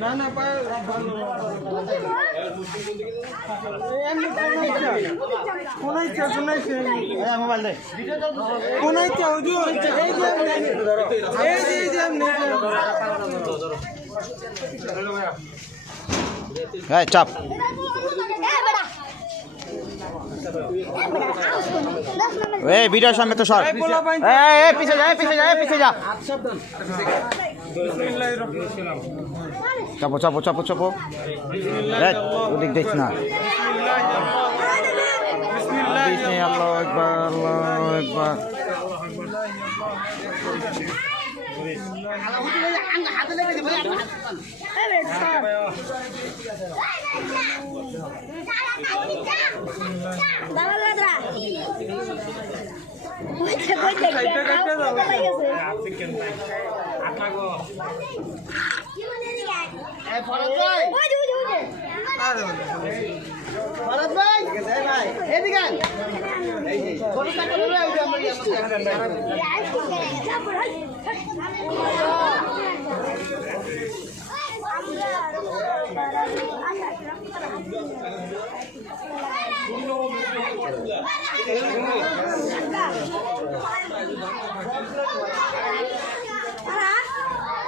না না পায় ভালো কোনাইছে কোনাইছে মোবাইল দে কোনাইছে হুজুর এই যে হ্যাঁ চাপ এই ভিডিওর সামনে তো সর এই পিছে যা পিছে যা পিছে যা চাপো চাপো চাপো চাপো ওদিক দেখ না আল্লাহু আকবার আল্লাহু আকবার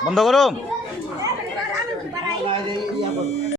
বন্ধ করুন